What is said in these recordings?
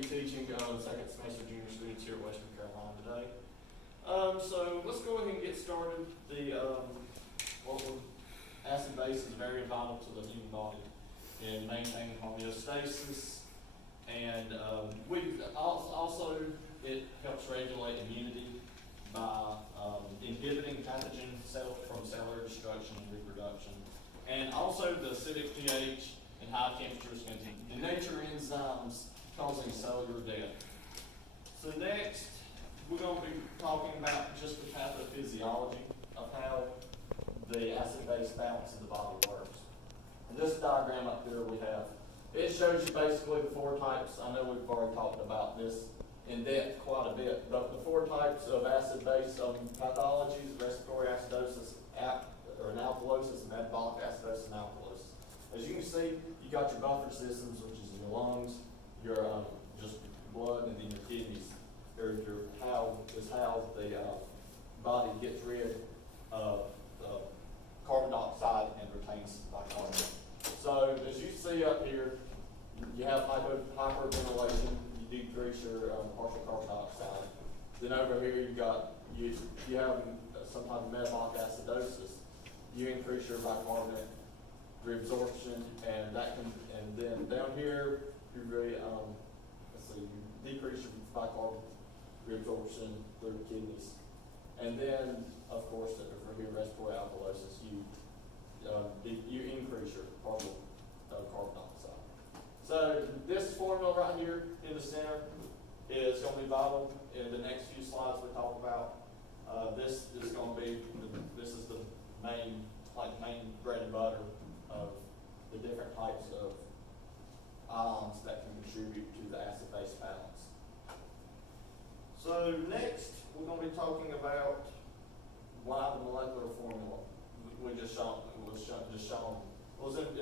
be teaching second semester junior students here at Western Carolina today. So let's go ahead and get started. Acid base is very vital to the human body in maintaining homeostasis, and it helps regulate immunity by inhibiting pathogen from cellular destruction and reproduction. And also the acidic pH and high temperatures can denature enzymes causing cellular death. So next, we're going to be talking about just the pathophysiology of how the acid-base balance in the body works. And this diagram up here it shows you basically the four types. I know we've already talked about this in depth quite a bit, but the four types of acid-base pathologies: respiratory acidosis, and alkalosis, metabolic acidosis, and alkalosis. As you can see, you got your buffer systems, which is your lungs, your just blood, and then your kidneys. How the body gets rid of carbon dioxide and retains bicarbonate. So as you see up here, you have hyperventilation. You decrease your partial carbon dioxide. Then over here you have some type of metabolic acidosis. You increase your bicarbonate reabsorption, and then down here you really you decrease your bicarbonate reabsorption through the kidneys, and then of course over here respiratory alkalosis, you increase your partial carbon dioxide. So this formula right here in the center is going to be vital in the next few slides we talk about. This is the main bread and butter of the different types of ions that can contribute to the acid-base balance. So next, we're going to be talking about why the molecular formula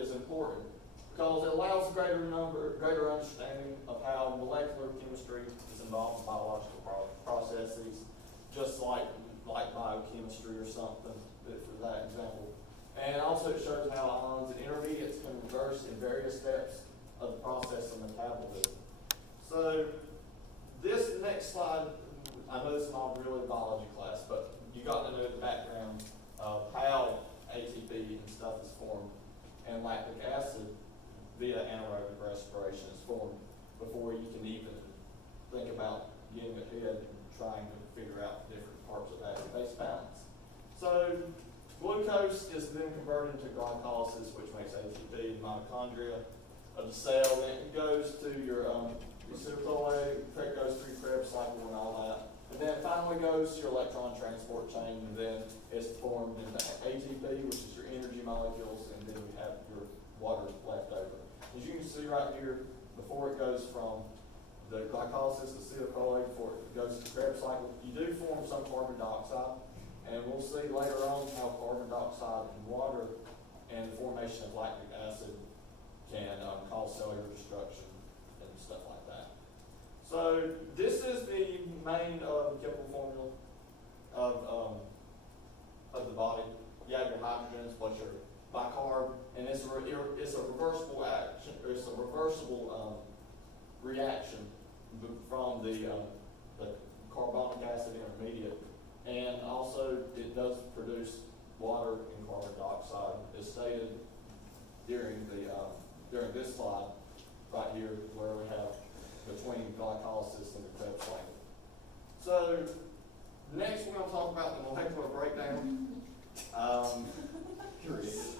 is important, because it allows greater understanding of how molecular chemistry is involved in biological processes, just like biochemistry or something, for that example. And also it shows how ions and intermediates can reverse in various steps of the process of metabolism. So this next slide, I know this is not really a biology class, but you got to know the background of how ATP and stuff is formed, and lactic acid via anaerobic respiration is formed before you can even think about getting ahead and trying to figure out different parts of acid-base balance. So glucose is then converted into glycolysis, which makes ATP, the mitochondria of the cell. Then it goes to your acetylcholine, it goes through Krebs cycle and all that. And then it finally goes to your electron transport chain, and then it's formed into ATP, which is your energy molecules, and then we have your water left over. As you can see right here, before it goes from the glycolysis, acetylcholine, before it goes to the Krebs cycle, you do form some carbon dioxide, and we'll see later on how carbon dioxide and water and the formation of lactic acid can cause cellular destruction and stuff like that. So this is the main chemical formula of the body. You have your hydrogens plus your bicarb, and it's a reversible action. It's a reversible reaction from the carbonic acid intermediate, and also it does produce water and carbon dioxide, as stated during this slide right here, where we have between glycolysis and the Krebs cycle. So next we're going to talk about the molecular breakdown.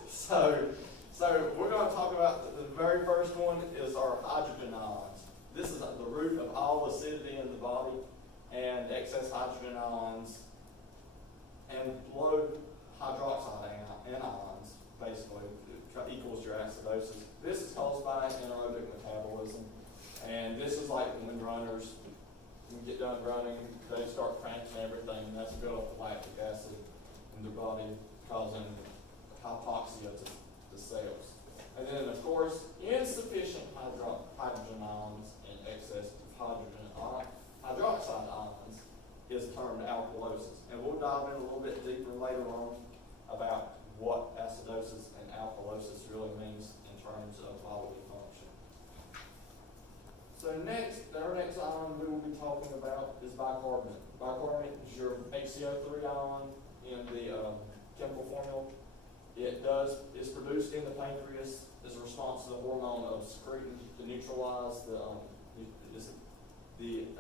So we're going to talk about the very first one is our hydrogen ions. This is the root of all acidity in the body, and excess hydrogen ions and low hydroxide anions basically equals your acidosis. This is caused by anaerobic metabolism, and this is like when runners get done running, they start cramping everything, and that's built up lactic acid in the body, causing hypoxia to the cells. And then, of course, insufficient hydrogen ions and excess hydroxide ions is termed alkalosis. And we'll dive in a little bit deeper later on about what acidosis and alkalosis really means in terms of bodily function. So next, our bicarbonate. Bicarbonate is your HCO3 ion in the chemical formula. It's produced in the pancreas, is a response to the hormone of secretin to neutralize the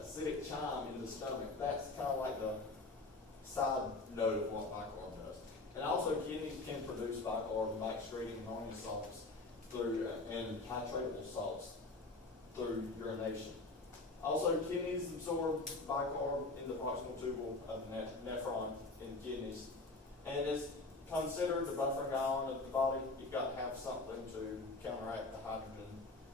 acidic chyme in the stomach. That's kind of like the side note of what bicarb does. And also kidneys can produce bicarb by excreting ammonia salts and titratable salts through urination. Also, kidneys absorb bicarb in the proximal tubule of the nephron in kidneys. And it's considered the buffering ion of the body. You've got to have something to counteract the hydrogen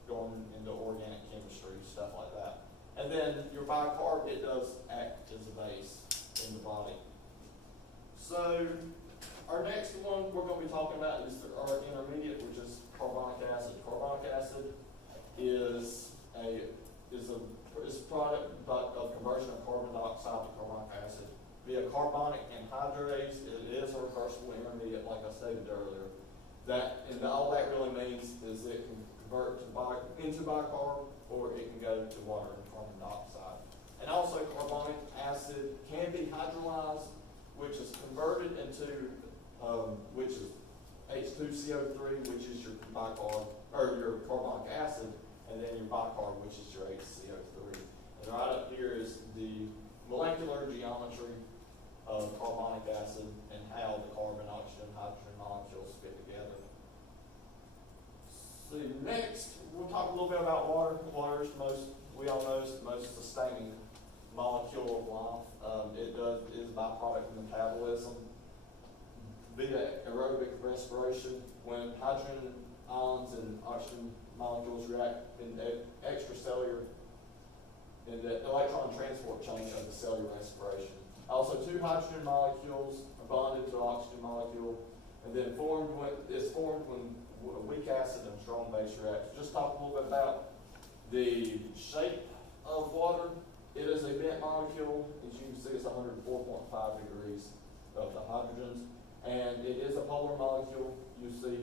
going into organic chemistry, stuff like that. And then your bicarb, it does act as a base in the body. So, our next one we're going to be talking about is our intermediate, which is carbonic acid. Carbonic acid is a product of conversion of carbon dioxide to carbonic acid via carbonic anhydrase. It is a reversible intermediate, like I stated earlier. All that really means is it can convert into bicarb, or it can go to water and carbon dioxide. And also, carbonic acid can be hydrolyzed, which is converted into which is H2CO3, which is your bicarb, or your carbonic acid, and then your bicarb, which is your HCO3. And right up here is the molecular geometry of carbonic acid and how the carbon, oxygen, hydrogen molecules fit together. So next, we'll talk a little bit about water. Water is we all know, is the most sustaining molecule of life. It is a byproduct of metabolism via aerobic respiration. When hydrogen ions and oxygen molecules react in extracellular in the electron transport chain of the cellular respiration. Also, two hydrogen molecules are bonded to an oxygen molecule, and then it's formed when a weak acid and strong base react. Just talk a little bit about the shape of water. It is a bent molecule. As you can see, it's 104.5 degrees of the hydrogens, and it is a polar molecule. You see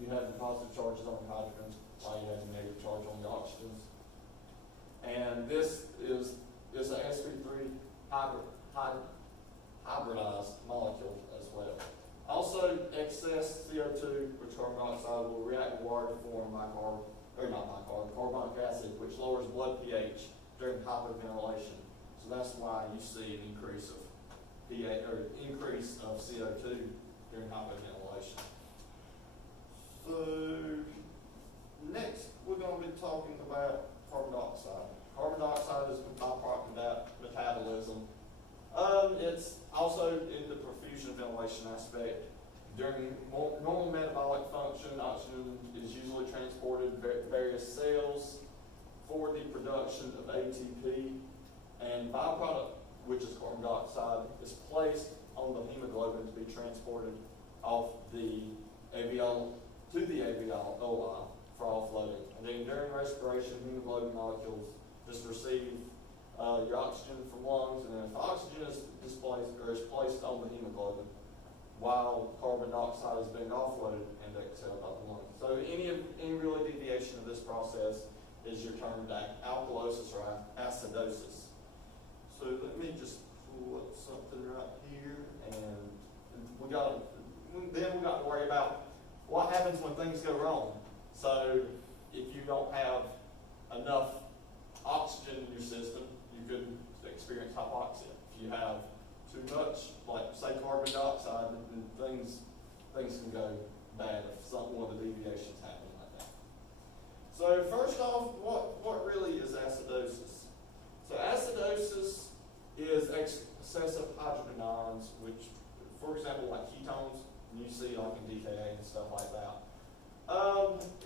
you have the positive charges on the hydrogens, while you have the negative charge on the oxygens. And this is an sp3 hybridized molecule as well. Also, excess CO2, which carbon dioxide, will react with water to form carbonic acid, which lowers blood pH during hyperventilation. So that's why you see an increase of CO2 during hyperventilation. So next, we're going to be talking about carbon dioxide. Carbon dioxide is a byproduct of that metabolism. It's also in the perfusion ventilation aspect. During normal metabolic function, oxygen is usually transported to various cells for the production of ATP, and byproduct, which is carbon dioxide, is placed on the hemoglobin to be transported off the alveoli to the alveoli for offloading. And then during respiration, hemoglobin molecules just receive your oxygen from lungs, and then if oxygen is displaced or is placed on the hemoglobin, while carbon dioxide is being offloaded and exhaled by the lungs. So any real deviation of this process is your termed alkalosis or acidosis. So let me just pull up something right here, and we got to worry about what happens when things go wrong. So if you don't have enough oxygen in your system, you could experience hypoxia. If you have too much, like say carbon dioxide, then things can go bad if one of the deviations happen like that. So first off, what really is acidosis? So acidosis is excessive hydrogen ions, which, for example, like ketones, you see like in DKA and stuff like that.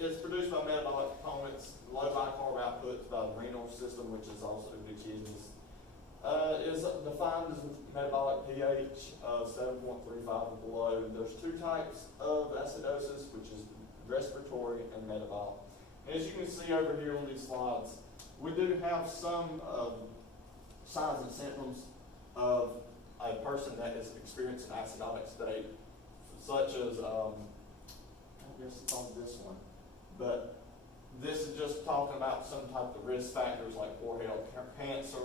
It's produced by metabolic components, low bicarb output by the renal system, which is also the kidneys. Is defined as metabolic pH of 7.35 or below. There's two types of acidosis, which is respiratory and metabolic. And as you can see over here on these slides, we do have some signs and symptoms of a person that is experiencing acidotic state, such as, I guess it's on this one, but this is just talking about some type of risk factors like poor health, cancer,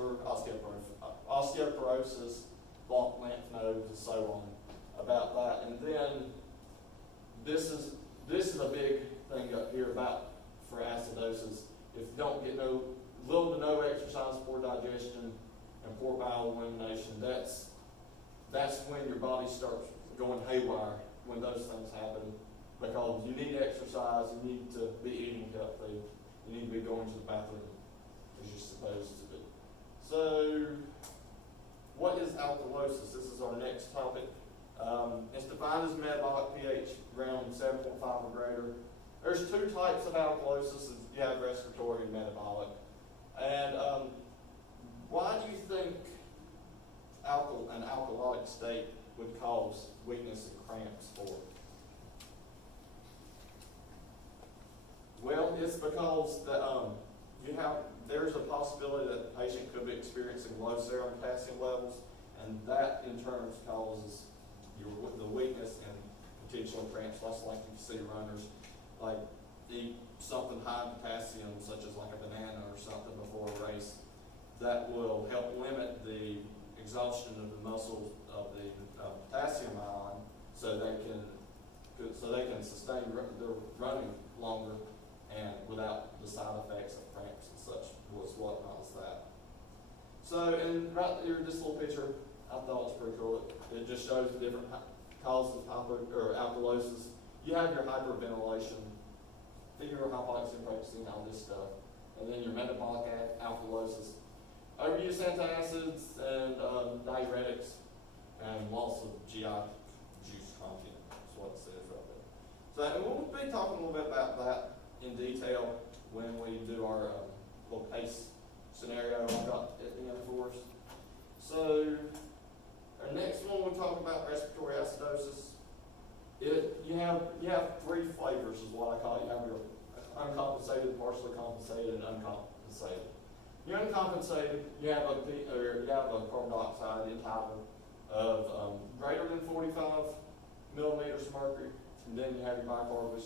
osteoporosis, blocked lymph nodes, and so on about that. And then this is a big thing up here about for acidosis. If you don't get little to no exercise, poor digestion, and poor bowel elimination, that's when your body starts going haywire, when those things happen. Because you need exercise, you need to be eating healthy, you need to be going to the bathroom as you're supposed to be. So, what is alkalosis? This is our next topic. It's defined as metabolic pH around 7.5 or greater. There's two types of alkalosis. You have respiratory and metabolic. And why do you think an alkalotic state would cause weakness and cramps for? Well, it's because there's a possibility that the patient could be experiencing low serum potassium levels, and that in turn causes the weakness and potential cramps. That's like you see runners like eat something high in potassium, such as like a banana or something before a race. That will help limit the exhaustion of the muscles of the potassium ion, so they can sustain their running longer and without the side effects of cramps and such was what caused that. So, and right here, this little picture, I thought was pretty cool. It just shows the different causes of alkalosis. You have your hyperventilation, fever, hypoxia, hypoxia, and all this stuff, and then your metabolic alkalosis, overuse antacids and diuretics, and loss of GI juice content. That's what it says right there. So, and we'll be talking a little bit about that in detail when we do our little case scenario I got at the end for us. So, our next one we'll talk about respiratory acidosis. You have three flavors is what I call it. You have your uncompensated, partially compensated, and uncompensated. You're uncompensated, you have a carbon dioxide entitled of greater than 45 millimeters of mercury, and then you have your bicarb, which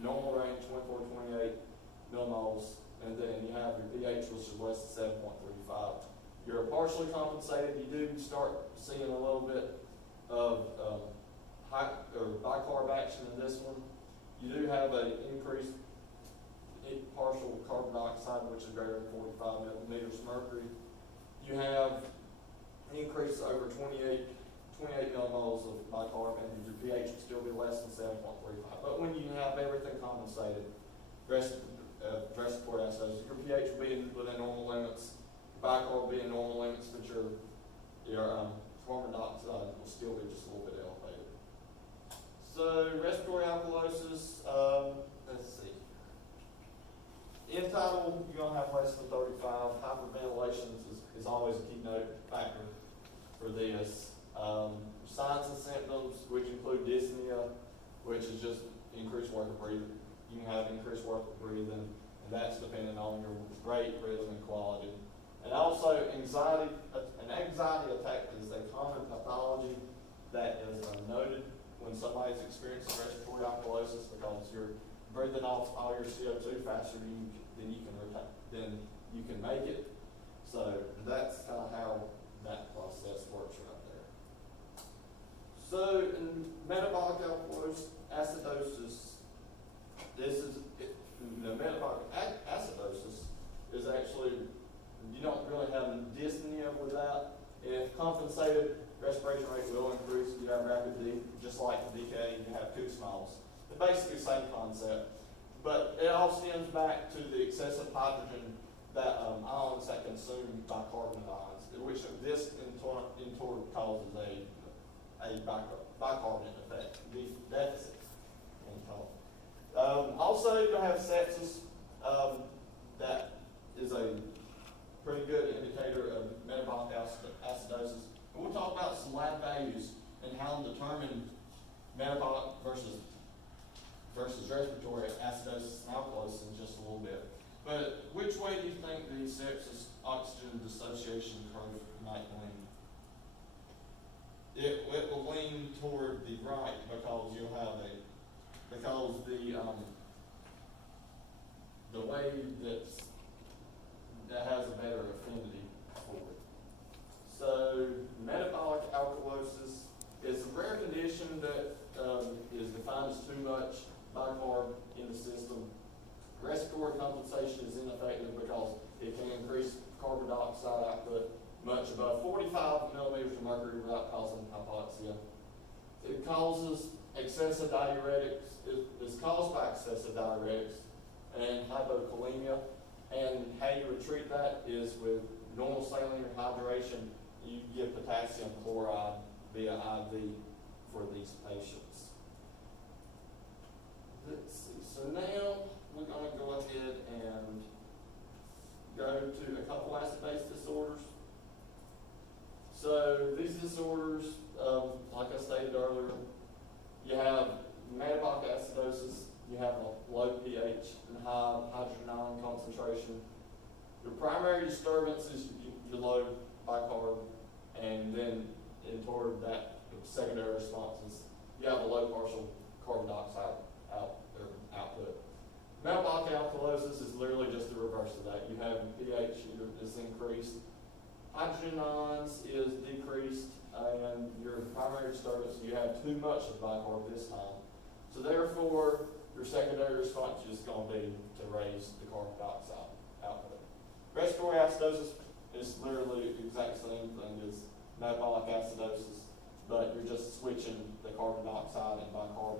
normal range 24 to 28 millimoles, and then you have your pH, which is less than 7.35. You're partially compensated. You do start seeing a little bit of bicarb action in this one. You do have an increased partial carbon dioxide, which is greater than 45 millimeters of mercury. You have increase over 28 millimoles of bicarb, and your pH will still be less than 7.35. But when you have everything compensated, respiratory acidosis, your pH will be within normal limits, bicarb will be in normal limits, but your carbon dioxide will still be just a little bit elevated. So respiratory alkalosis, let's see. Entitled, you're going to have less than 35. Hyperventilation is always a keynote factor for this. Signs and symptoms, which include dyspnea, which is just increased work of breathing. You can have increased work of breathing, and that's dependent on your rate, rhythm, and quality. And also anxiety. An anxiety attack is a common pathology that is noted when somebody's experiencing respiratory alkalosis, because you're breathing off all your CO2 faster than you can make it. So that's kind of how that process works right there. So in metabolic acidosis, the metabolic acidosis is actually, you don't really have dyspnea with that. If compensated, respiration rate will increase. You have rapid just like decay, you have Kussmaul's. It's basically the same concept, but it all stems back to the excessive hydrogen that ions that consume bicarbonate ions, which this in turn causes a bicarbonate effect, deficit. Also, you have sepsis. That is a pretty good indicator of metabolic acidosis. And we'll talk about some lab values and how to determine metabolic versus respiratory acidosis and alkalosis in just a little bit. But which way do you think the sepsis oxygen dissociation curve might lean? It will lean toward the right, because you'll have the the way that has a better affinity for it. So metabolic alkalosis is a rare condition that is defined as too much bicarb in the system. Respiratory compensation is ineffective because it can increase carbon dioxide output much above 45 millimeters of mercury without causing hypoxia. It causes excessive diuretics. It's caused by excessive diuretics and hypokalemia. And how you would treat that is with normal saline hydration. You give potassium chloride via IV for these patients. Let's see. So now we're going to go ahead and go to a couple acid-base disorders. So these disorders, like I stated earlier, you have metabolic acidosis, you have a low pH and high hydrogen ion concentration. Your primary disturbance is your low bicarb, and then toward that secondary responses, you have a low partial carbon dioxide output. Metabolic alkalosis is literally just the reverse of that. You have pH is increased, hydrogen ions is decreased, and your primary disturbance, you have too much of bicarb this time. So therefore, your secondary response is going to be to raise the carbon dioxide output. Respiratory acidosis is literally the exact same thing as metabolic acidosis, but you're just switching the carbon dioxide and bicarb,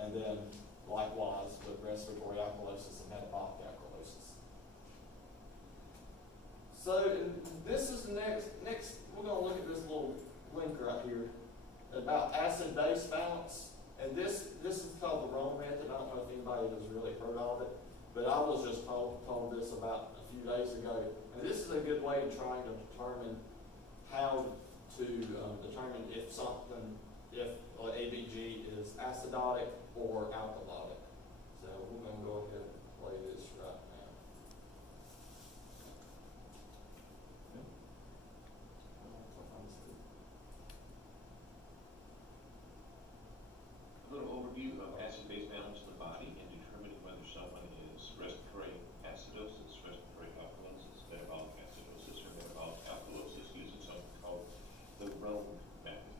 and then likewise with respiratory alkalosis and metabolic alkalosis. So this is the next we're going to look at this little link right here about acid-base balance. And this is called the Rome method. I don't know if anybody has really heard of it, but I was just told this about a few days ago. And this is a good way of trying to determine how to determine if ABG is acidotic or alkalotic. So we're going to go ahead and play this right now. A little overview of acid-base balance in the body and determining whether someone is respiratory acidosis, respiratory alkalosis, metabolic acidosis, or metabolic alkalosis using something called the Rome method.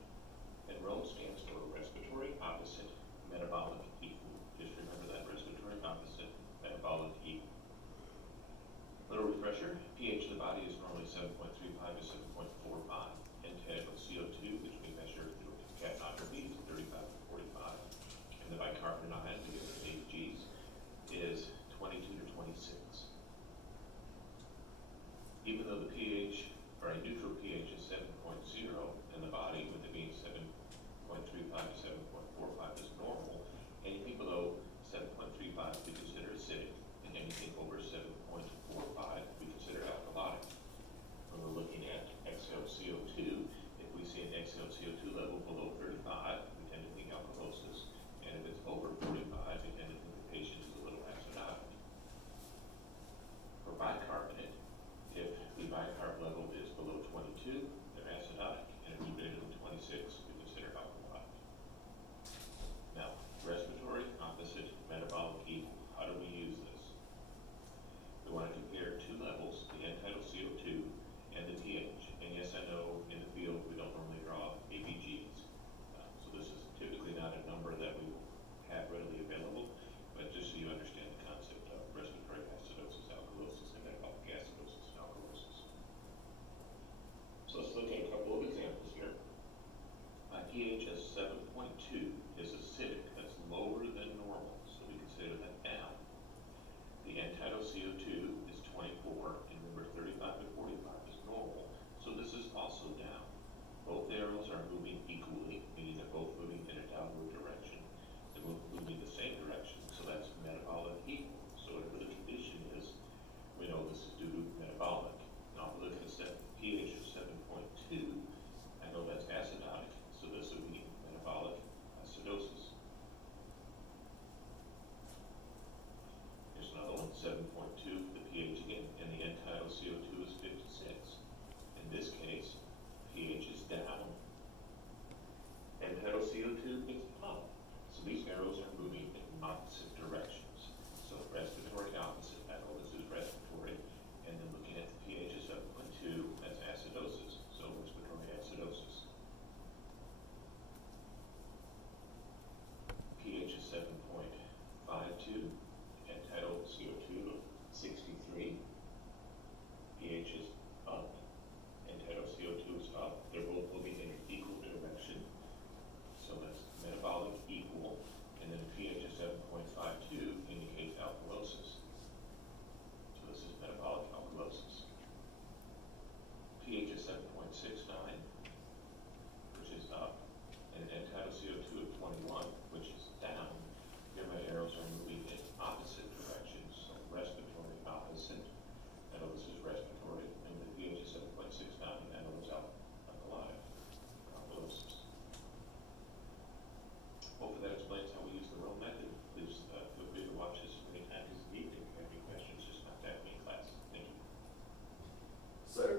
And Rome stands for respiratory opposite metabolic equal. Just remember that, respiratory opposite metabolic equal. Little refresher, pH of the body is normally 7.35 to 7.45. Intake of CO2, which we measure through capnography, is 35 to 45. And the bicarbonate ion, because of ABGs, is 22 to 26. Even though the pH, or a neutral pH is 7.0 in the body, with it being 7.35 to 7.45 is normal, anything below 7.35 we consider acidic, and anything over 7.45 we consider alkalotic. When we're looking at exhaled CO2, if we see an exhaled CO2 level below 35, we tend to think alkalosis, and if it's over 45, we tend to think the patient is a little acidotic. For bicarbonate, if the bicarb level is below 22, they're acidotic, and if it's greater than 26, we consider alkalotic. Now, respiratory opposite metabolic equal. How do we use this? We want to compare two levels, the end-tidal CO2 and the pH. And yes, I know in the field we don't normally draw ABGs. So this is typically not a number that we will have readily available, but just so you understand the concept of respiratory acidosis, alkalosis, and metabolic acidosis and alkalosis. So let's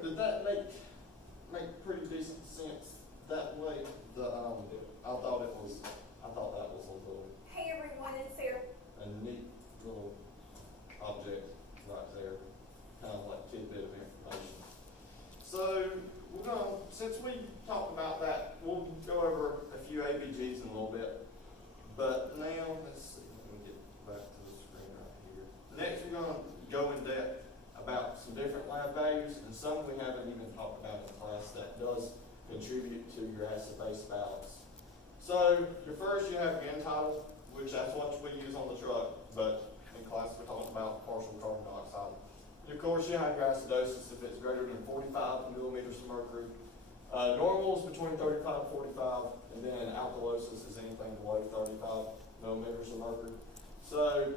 did that make pretty decent sense that way? I thought that was a little, Hey everyone, it's Sarah. a neat little object right there, kind of like tidbit of information. So, since we talked about that, we'll go over a few ABGs in a little bit. But now, let's see, let me get back to the screen right here. Next, we're gonna go in depth about some different lab values, and some we haven't even talked about in class that does contribute to your acid-base balance. So, your first, you have your N-title, which that's what we use on the truck, but in class we're talking about partial carbon dioxide. And of course, you have your acidosis if it's greater than 45 millimeters of mercury. Normal is between 35 and 45, and then alkalosis is anything below 35 millimeters of mercury. So,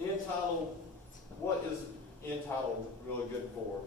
N-title, what is N-title really good for?